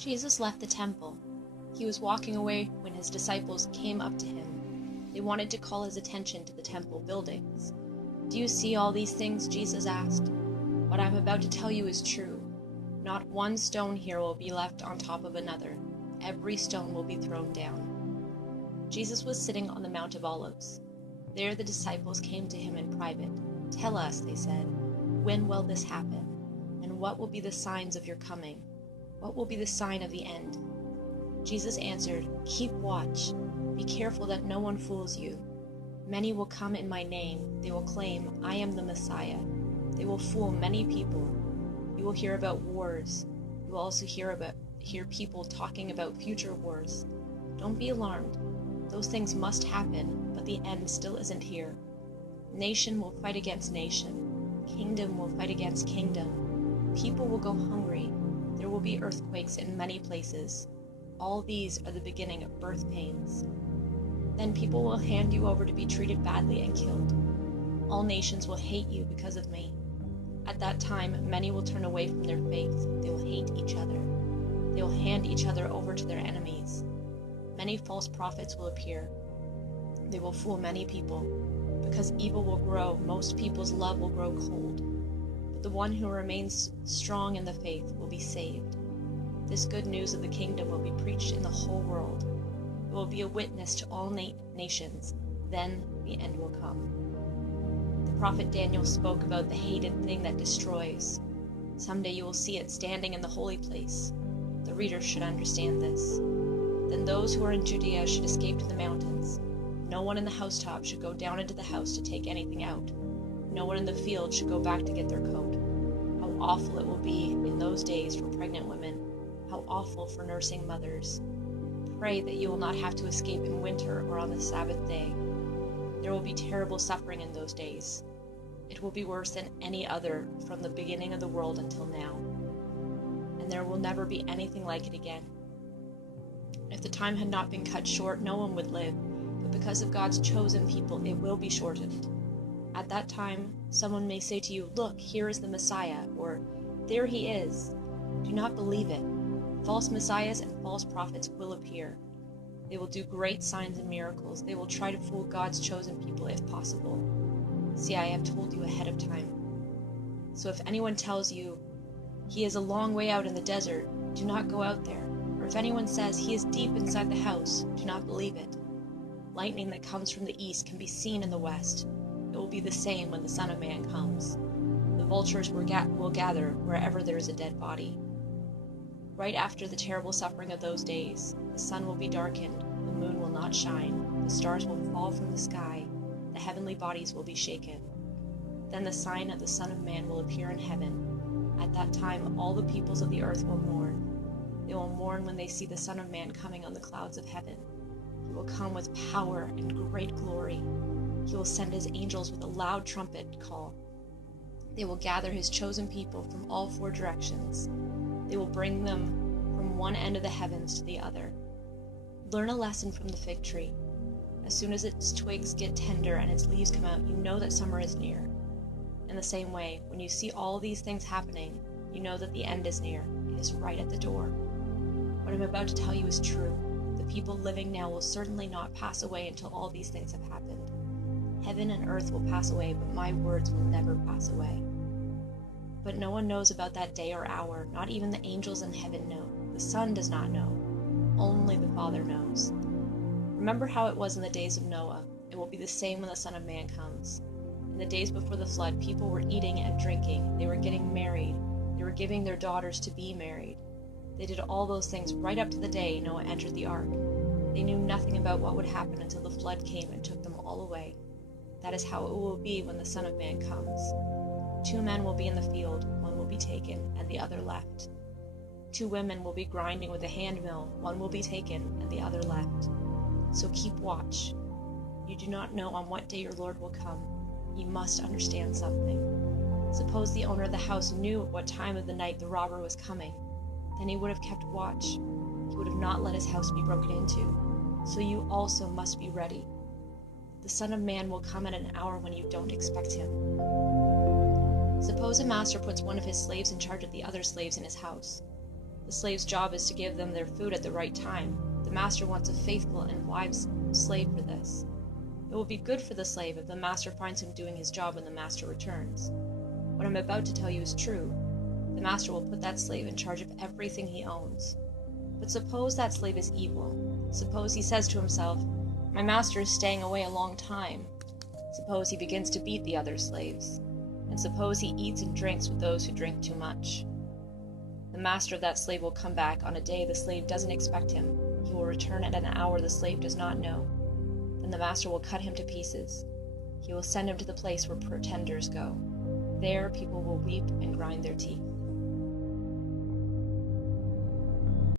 Jesus left the temple. He was walking away when his disciples came up to him. They wanted to call his attention to the temple buildings. "Do you see all these things?" Jesus asked. "What I'm about to tell you is true. Not one stone here will be left on top of another. Every stone will be thrown down." Jesus was sitting on the Mount of Olives. There the disciples came to him in private. "Tell us," they said, "when will this happen? And what will be the signs of your coming? What will be the sign of the end?" Jesus answered, "Keep watch. Be careful that no one fools you. Many will come in my name. They will claim, 'I am the Messiah.' They will fool many people. You will hear about wars. You will also hear people talking about future wars. Don't be alarmed. Those things must happen, but the end still isn't here. Nation will fight against nation. Kingdom will fight against kingdom. People will go hungry. There will be earthquakes in many places. All these are the beginning of birth pains. Then people will hand you over to be treated badly and killed. All nations will hate you because of me. At that time, many will turn away from their faith. They will hate each other. They will hand each other over to their enemies. Many false prophets will appear. They will fool many people. Because evil will grow, most people's love will grow cold. But the one who remains strong in the faith will be saved. This good news of the kingdom will be preached in the whole world. It will be a witness to all nations. Then the end will come. The prophet Daniel spoke about the hated thing that destroys. Someday you will see it standing in the holy place. The reader should understand this. Then those who are in Judea should escape to the mountains. No one in the housetop should go down into the house to take anything out. No one in the field should go back to get their coat. How awful it will be in those days for pregnant women. How awful for nursing mothers. Pray that you will not have to escape in winter or on the Sabbath day. There will be terrible suffering in those days. It will be worse than any other from the beginning of the world until now. And there will never be anything like it again. If the time had not been cut short, no one would live. But because of God's chosen people, it will be shortened. At that time, someone may say to you, "Look, here is the Messiah," or "There he is." Do not believe it. False messiahs and false prophets will appear. They will do great signs and miracles. They will try to fool God's chosen people if possible. See, I have told you ahead of time. So if anyone tells you, "He is a long way out in the desert," do not go out there. Or if anyone says, "He is deep inside the house," do not believe it. Lightning that comes from the east can be seen in the west. It will be the same when the Son of Man comes. The vultures will gather wherever there is a dead body. Right after the terrible suffering of those days, the sun will be darkened, the moon will not shine, the stars will fall from the sky, the heavenly bodies will be shaken. Then the sign of the Son of Man will appear in heaven. At that time, all the peoples of the earth will mourn. They will mourn when they see the Son of Man coming on the clouds of heaven. He will come with power and great glory. He will send his angels with a loud trumpet call. They will gather his chosen people from all four directions. They will bring them from one end of the heavens to the other. Learn a lesson from the fig tree. As soon as its twigs get tender and its leaves come out, you know that summer is near. In the same way, when you see all these things happening, you know that the end is near. It is right at the door. What I'm about to tell you is true. The people living now will certainly not pass away until all these things have happened. Heaven and earth will pass away, but my words will never pass away. But no one knows about that day or hour, not even the angels in heaven know. The Son does not know. Only the Father knows. Remember how it was in the days of Noah. It will be the same when the Son of Man comes. In the days before the flood, people were eating and drinking. They were getting married. They were giving their daughters to be married. They did all those things right up to the day Noah entered the ark. They knew nothing about what would happen until the flood came and took them all away. That is how it will be when the Son of Man comes. 2 men will be in the field, one will be taken, and the other left. 2 women will be grinding with a hand mill, one will be taken, and the other left. So keep watch. You do not know on what day your Lord will come. You must understand something. Suppose the owner of the house knew at what time of the night the robber was coming. Then he would have kept watch. He would have not let his house be broken into. So you also must be ready. The Son of Man will come at an hour when you don't expect him. Suppose a master puts one of his slaves in charge of the other slaves in his house. The slave's job is to give them their food at the right time. The master wants a faithful and wise slave for this. It will be good for the slave if the master finds him doing his job when the master returns. What I'm about to tell you is true. The master will put that slave in charge of everything he owns. But suppose that slave is evil. Suppose he says to himself, "My master is staying away a long time." Suppose he begins to beat the other slaves. And suppose he eats and drinks with those who drink too much. The master of that slave will come back on a day the slave doesn't expect him. He will return at an hour the slave does not know. Then the master will cut him to pieces. He will send him to the place where pretenders go. There people will weep and grind their teeth.